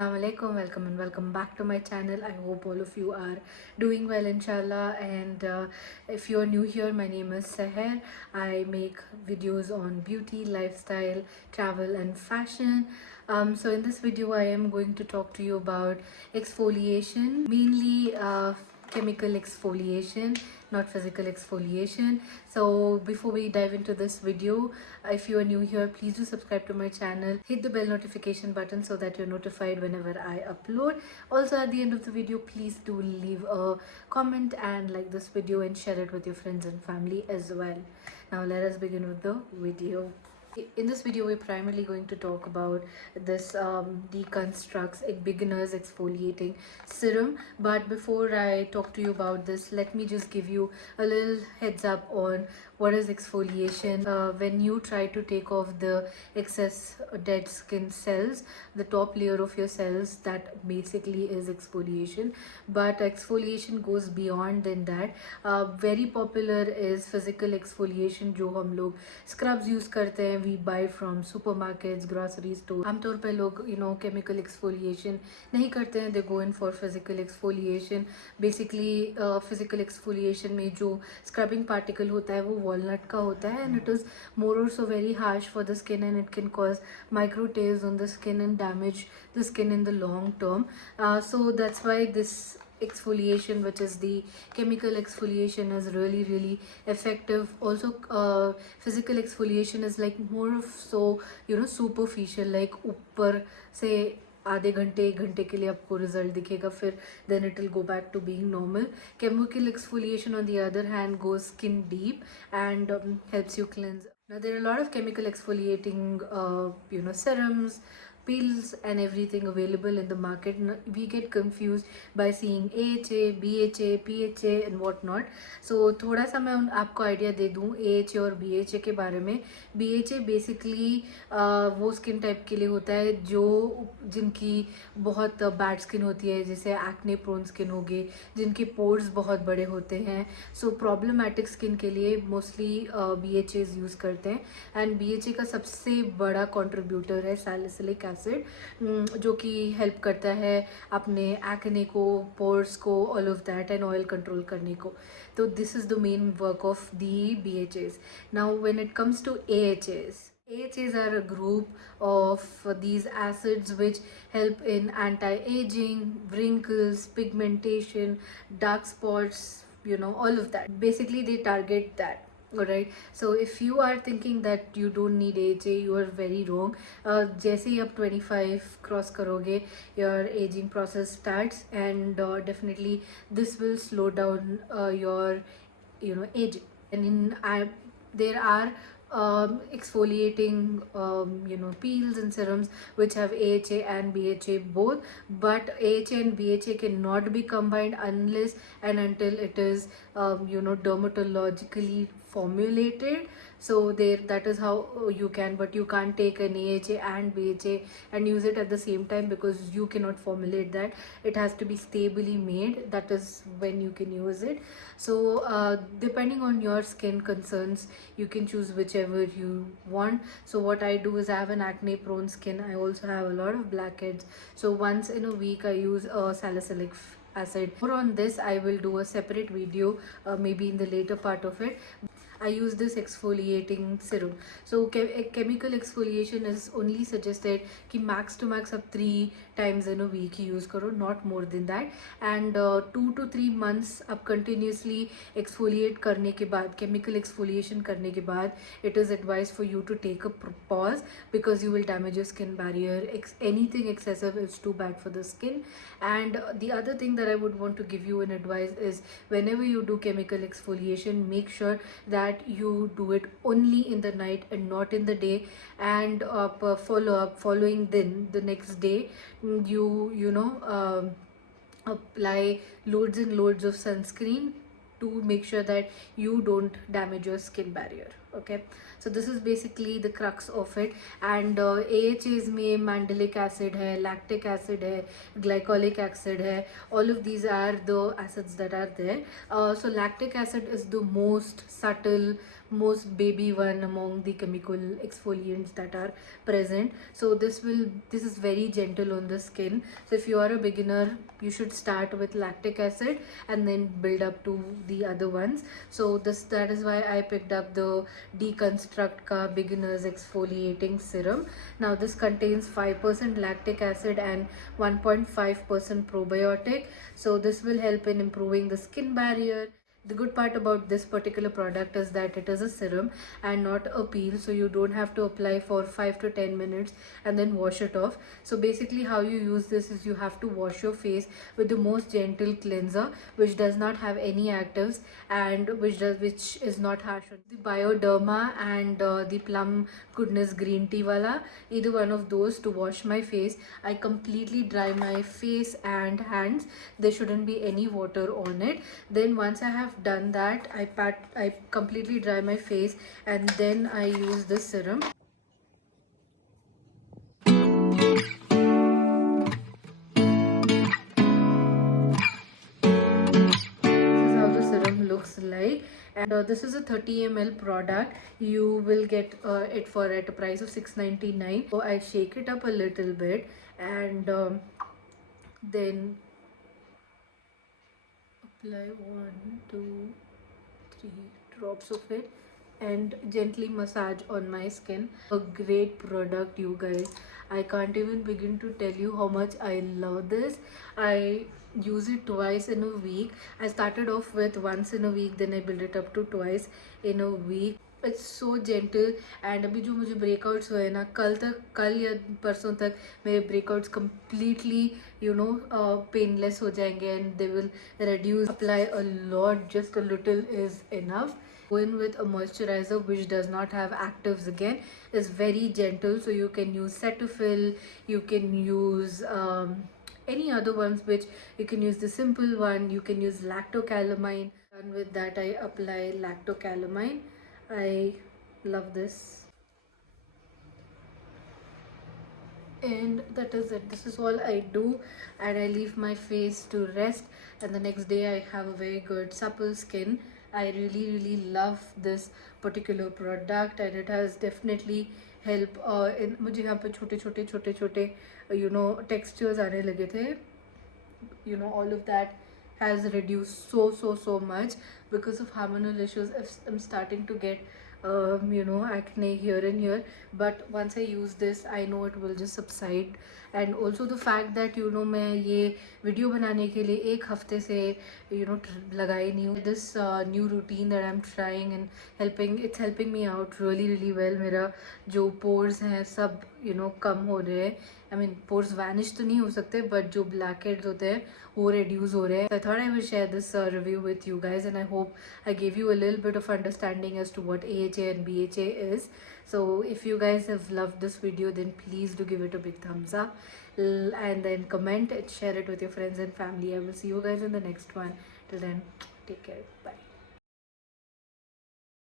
Assalamualaikum, welcome and welcome back to my channel. I hope all of you are doing well, inshallah. And if you are new here, my name is Seher. I make videos on beauty, lifestyle, travel, and fashion. So in this video, I am going to talk to you about exfoliation, mainly chemical exfoliation, not physical exfoliation. So before we dive into this video, if you are new here, please do subscribe to my channel, hit the bell notification button so that you're notified whenever I upload. Also, at the end of the video, please do leave a comment and like this video and share it with your friends and family as well. Now let us begin with the video. In this video, we're primarily going to talk about this Deconstruct Beginners Exfoliating Serum. But before I talk to you about this, let me just give you a little heads up on what is exfoliation. When you try to take off the excess dead skin cells, the top layer of your cells, that basically is exfoliation. But exfoliation goes beyond than that. Very popular is physical exfoliation, जो हम लोग scrubs use करते हैं, we buy from supermarkets, grocery store. आमतौर पे लोग chemical exfoliation नहीं करते हैं, they go in for physical exfoliation. Basically physical exfoliation में जो scrubbing particle होता है वो walnut का होता है, and it is more or so very harsh for the skin, and it can cause micro tears on the skin and damage the skin in the long term. So that's why this exfoliation, which is the chemical exfoliation, is really effective. Also physical exfoliation is like more of so superficial, like ऊपर से आधे घंटे एक घंटे के लिए आपको result दिखेगा, फिर then it will go back to being normal. Chemical exfoliation on the other hand goes skin deep and helps you cleanse. Now there are a lot of chemical exfoliating serums, pills and everything available in the market. We get confused by seeing AHA, BHA, PHA and whatnot. So थोड़ा सा मैं आपको idea दे दूँ AHA और BHA के बारे में. BHA basically वो स्किन टाइप के लिए होता है जो जिनकी बहुत बैड स्किन होती है, जैसे एक्ने प्रोन स्किन हो गई, जिनके पोर्स बहुत बड़े होते हैं. सो प्रॉब्लमेटिक स्किन के लिए मोस्टली BHAs यूज़ करते हैं. एंड BHA का सबसे बड़ा कंट्रीब्यूटर है सैलिसिलिक एसिड, जो कि हेल्प करता है अपने एक्ने को, पोर्स को, all of that, and oil control करने को. तो this is the main work of the BHAs. Now when it comes to AHAs are a group of these acids which help in anti-aging, wrinkles, pigmentation, dark spots, all of that. Basically they target that. Alright, so if you are thinking that you don't need AHA, you are very wrong. जैसे ही आप 25 cross करोगे, your aging process starts, and definitely this will slow down your aging. And there are exfoliating peels and serums which have AHA and BHA both, but AHA and BHA cannot be combined unless and until it is dermatologically formulated. So there, that is how you can, but you can't take an AHA and BHA and use it at the same time because you cannot formulate that. It has to be stably made. That is when you can use it. So depending on your skin concerns, you can choose whichever you want. So what I do is I have an acne prone skin. I also have a lot of blackheads. So once in a week I use salicylic acid. More on this I will do a separate video, maybe in the later part of it. I use this exfoliating serum. So chemical exfoliation is only suggested कि max to max आप 3 times in a week use करो, not more than that. And 2 to 3 months आप continuously exfoliate करने के बाद, chemical exfoliation करने के बाद, it is advised for you to take a pause because you will damage your skin barrier. Anything excessive is too bad for the skin. And the other thing that I would want to give you an advice is whenever you do chemical exfoliation, make sure that you do it only in the night and not in the day. And following then the next day you apply loads and loads of sunscreen to make sure that you don't damage your skin barrier. Okay, so this is basically the crux of it. And AHAs में mandelic acid है, lactic acid है, glycolic acid है. All of these are the acids that are there. So lactic acid is the most subtle, most baby one among the chemical exfoliants that are present. So this is very gentle on the skin. So if you are a beginner, you should start with lactic acid and then build up to the other ones. So that is why I picked up the Deconstruct Beginners Exfoliating Serum. Now this contains 5% lactic acid and 1.5% probiotic. So this will help in improving the skin barrier. The good part about this particular product is that it is a serum and not a peel, so you don't have to apply for 5 to 10 minutes and then wash it off. So basically how you use this is you have to wash your face with the most gentle cleanser which does not have any actives and which is not harsh on the Bioderma and the Plum Goodness green tea wala, either one of those to wash my face. I completely dry my face and hands. There shouldn't be any water on it. Then once I have done that, I completely dry my face and then I use this serum. Looks like, and this is a 30 ml product. You will get it for at a price of $6.99. So I shake it up a little bit and then apply 1, 2, 3 drops of it and gently massage on my skin. A great product, you guys. I can't even begin to tell you how much I love this. I use it twice in a week. I started off with once in a week, then I built it up to twice in a week. It's so gentle. And अभी जो मुझे breakouts हुए ना, कल या परसों तक मेरे breakouts completely painless हो जाएंगे and they will reduce. Apply a lot, just a little is enough. Go in with a moisturizer which does not have actives. Again, is very gentle, so you can use Cetaphil, you can use any other ones, which you can use the simple one, you can use lactocalamine. And with that I apply lactocalamine. I love this. And that is it. This is all I do, and I leave my face to rest, and the next day I have a very good supple skin. I really love this particular product, and it has definitely help in मुझे यहाँ पे छोटे छोटे textures आने लगे थे. All of that has reduced so much because of hormonal issues. I'm starting to get acne here and here, but once I use this I know it will just subside. And also the fact that मैं ये video बनाने के लिए एक हफ्ते से लगाई नहीं हूँ. This new routine that I'm trying and it's helping me out really well. मेरा जो pores हैं सब कम हो रहे हैं. I mean, pores vanish तो नहीं हो सकते, but जो blackheads होते हैं वो reduce हो रहे हैं. I thought I will share this review with you guys, and I hope I gave you a little bit of understanding as to what AHA and BHA is. So if you guys have loved this video, then please do give it a big thumbs up and then comment and share it with your friends and family. I will see you guys in the next one. Till then, take care. Bye.